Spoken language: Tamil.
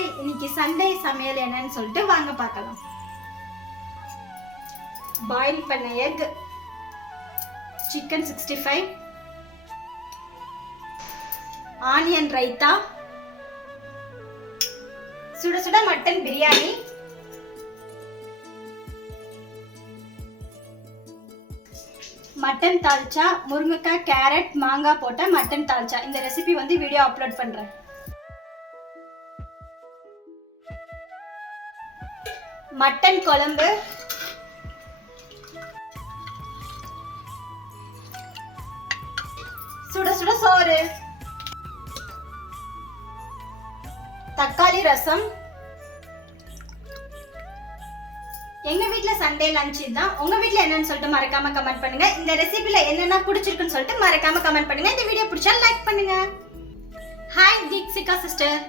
ஹாய், இன்னைக்கு சண்டே சமையல் என்னன்னு சொல்லிட்டு வாங்க பார்க்கலாம். பாயில் பண்ண எக், சிக்கன் 65, ஆனியன் ரைத்தா, சுட சுட மட்டன் பிரியாணி, மட்டன் தால்ச்சா, முருங்கைக்காய், கேரட், மாங்காய் போட்ட மட்டன் தால்ச்சா. இந்த ரெசிபி வீடியோ அப்லோட் பண்றேன். மட்டன் குழம்பு, சுட சுட சோறு, தக்காளி ரசம். எங்க வீட்ல சண்டே லஞ்ச் தான். உங்க வீட்ல என்னன்னு சொல்லிட்டு மறக்காம கமெண்ட் பண்ணுங்க. இந்த ரெசிபில என்னென்ன பிடிச்சிருக்குன்னு சொல்லிட்டு மறக்காம கமெண்ட் பண்ணுங்க. இந்த வீடியோ பிடிச்சா லைக் பண்ணுங்க. Hi Deekshika sister.